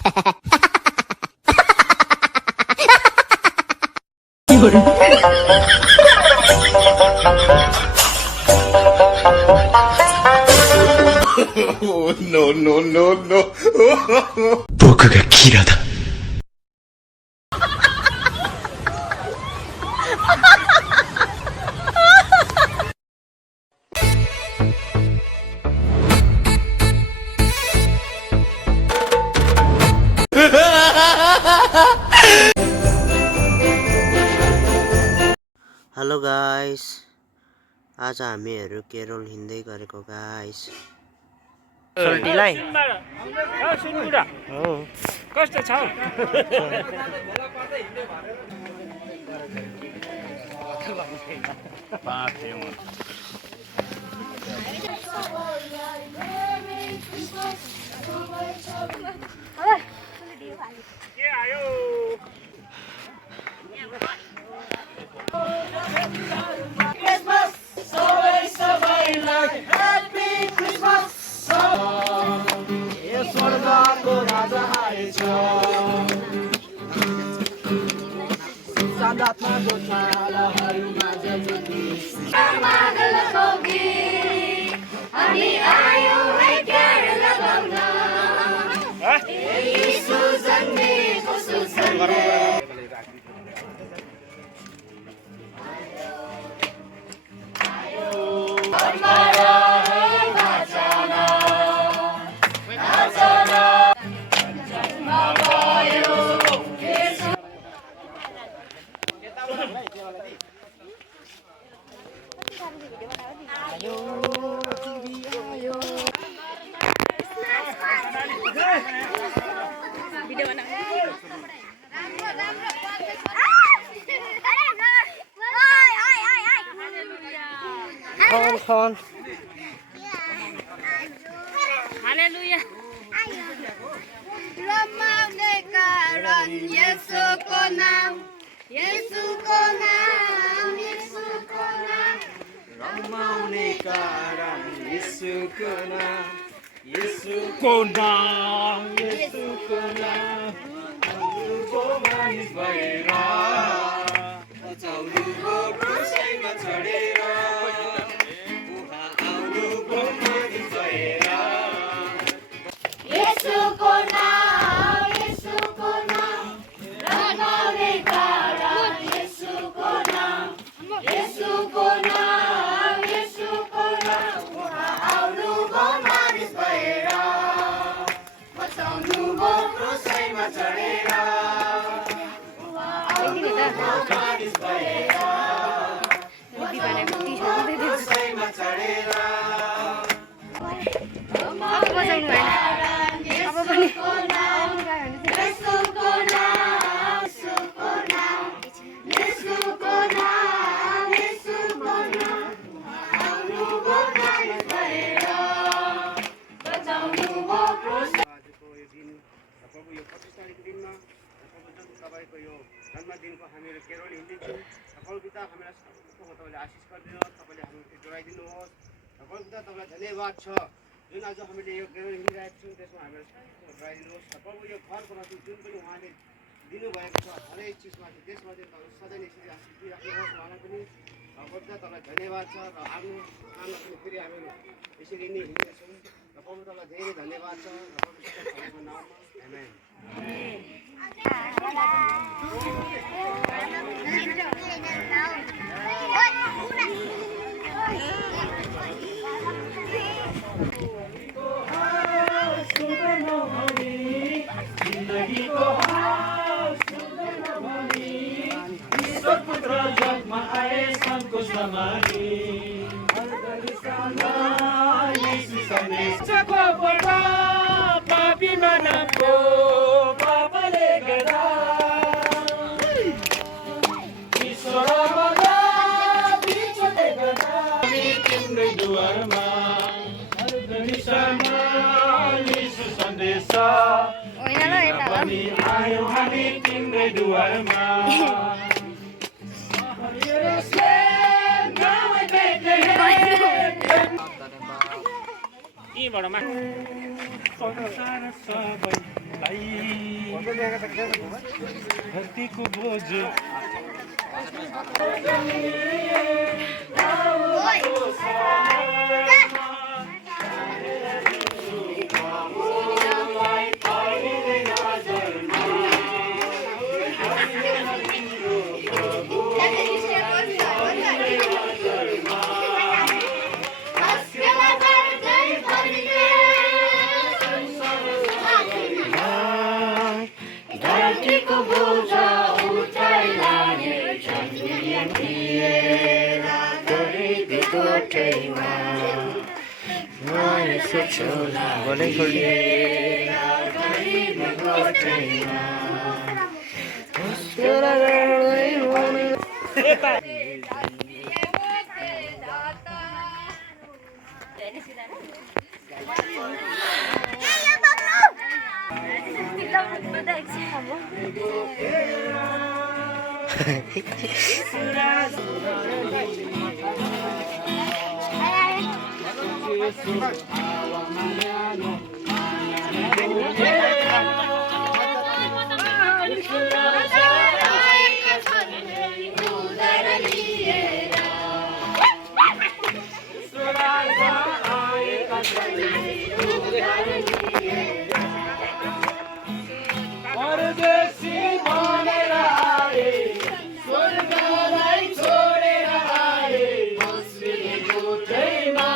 No, no, no, no. 僕がキラだ。हेलो guys, आज हामीहरू केरल हिँड्दै गरेको गाइस। सोल्टीलाई कस्तो छ के आयो खान हालेलुया रमाउने कारण येशूको नाम येशूको नाम येशूको नाम रमाउने कारण येशूको नाम येशूको नाम येशूको नाम अरूको मानिस भएर बचाउनुको क्रुसैमा चढेर उहाँ आउनुको मानिस भएर येशूको नाम रमाउने कारण येशूको नाम येशूको नाम येशूको नाम उहाँ आउनुभयो मानिस भएर बचाउनुभयो क्रुसैमा चढेर उहाँ आउनुभयो मानिस भएर क्रुसैमा चढेर येशूको नाम येशूको नाम येशूको नाम येशूको नाम येशूको नाम आउनुभयो मानिस भएर बचाउनुभयो क्रुस आजको यो दिन प्रभु यो 25 तारिकको दिनमा प्रभु जुन तपाईँको यो जन्मदिनको हामीहरू केरल हिँड्दैछौँ प्रभु पिता हामीलाई सबैको तपाईँले आशिष गरिदिनुहोस् तपाईँले हामीलाई जोडाइदिनुहोस् प्रभु पिता तपाईँलाई धन्यवाद छ जुन आज हामीले यो केरल हिँडिरहेको छौँ त्यसमा हामीलाई सबैको जोडाइदिनुहोस् प्रभु यो घरको माथि जुन पनि उहाँले दिनुभएको छ हरेक चिजमाथि त्यसमाथि तपाईँ सधैँ यसरी आशिष दिइराख्नुहोस् उहाँलाई पनि प्रभु पिता तपाईँलाई धन्यवाद छ र आफ्नो काममा पनि फेरि हामीहरू यसरी नै हिँड्दैछौँ र प्रभु तपाईँलाई धेरै धन्यवाद छ र प्रभु पिताको नाममा आमेन। पुत्र जगमा आए सन्तोष नमानी पापी मानवको पापले गर्दा ईश्वरमा तिम्रै दुवारमा सन्देश पनि आयो हामी तिम्रै दुवारमा यहीँबाट मा संसार सबैलाई धरतीको बोझ बोले छोड़ी परदेशी बनेर आए स्वर्गलाई छोडेर आए गोठैमा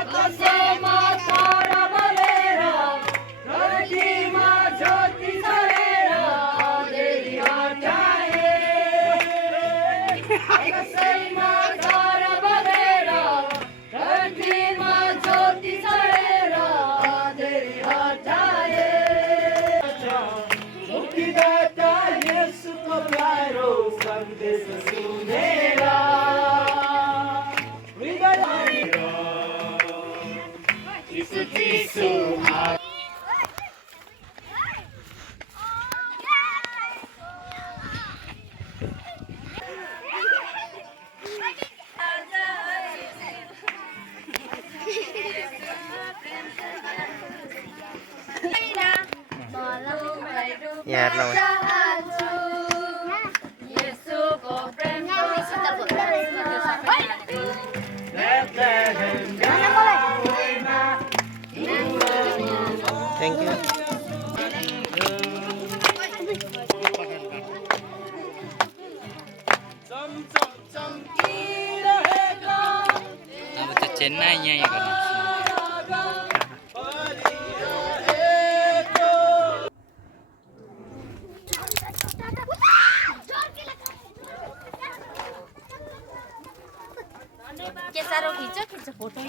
आकाशमा तारा बलेर धरतीमा ज्योति जलेर अँधेरी हटाए आकाशमा तारा बलेर धरतीमा ज्योति जलेर अँधेरी हटाए मुक्तिदाता येशूको प्यारो सन्देश सुनेर हृदय यीशु यार लो थैंक यू अब त चेन्नई यहाँ गर्नु के साह्रो खिच्छ फोटो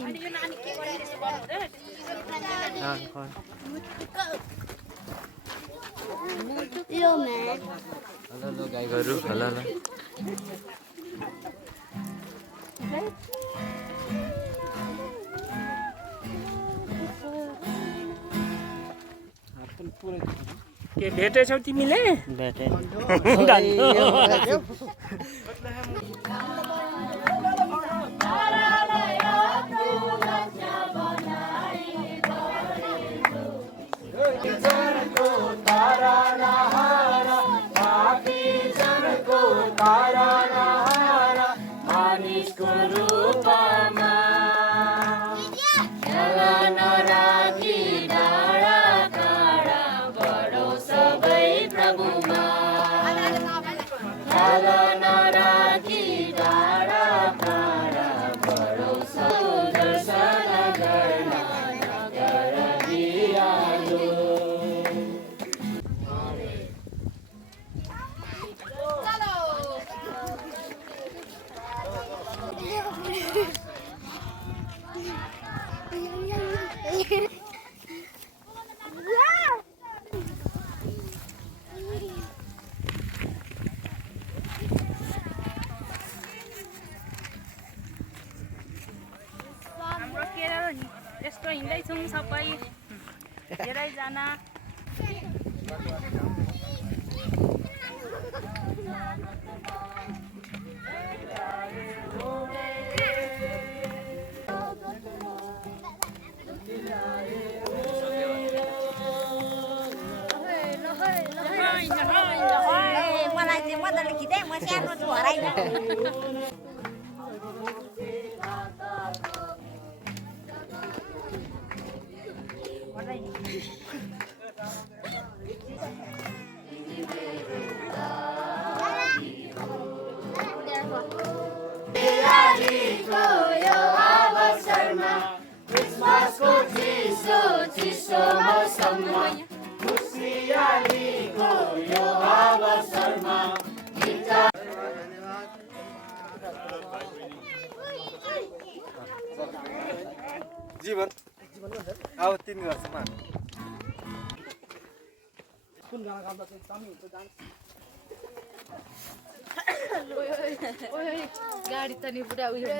यो म्यान हेलो गाई गरु हेलो के भेटेछौ तिमीले बेटे हाम्रो केरल यस्तो हिँड्दैछौँ सबै धेरैजना मलाई चाहिँ मजाले खिचेँ म सानो छु हराइन जीवन अब 3 वर्षमा गाडी त नि पुरा उयो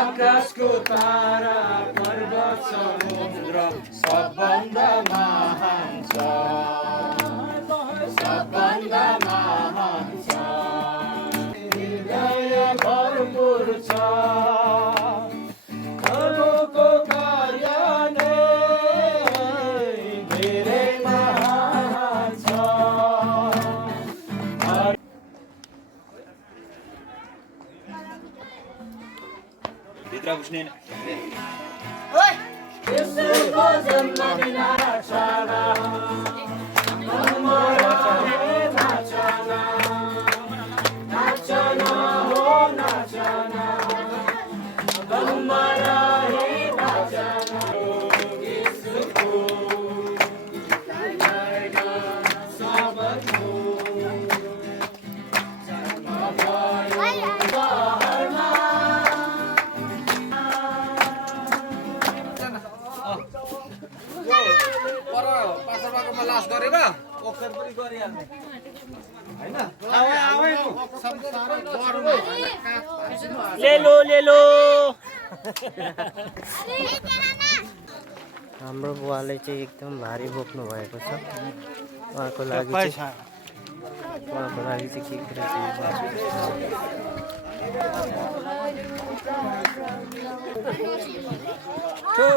आकाशको तारा पर्वत समुद्र सबभन्दा महान छ सबभन्दा महान छ हृदय भरपुर छ प्रभुको कार्य नै धेरै महान छ भित्र घुस्ने यसको जन्म नाचना नाचना हो नाचना बम्बरा हे नाचना यसको सबको लास गरेर ओक्सन पनि गरिहाल्ने हैन ले लो हाम्रो बुवाले चाहिँ एकदम भारी बोक्नु भएको छ उहाँको लागि चाहिँ के कुरा ठो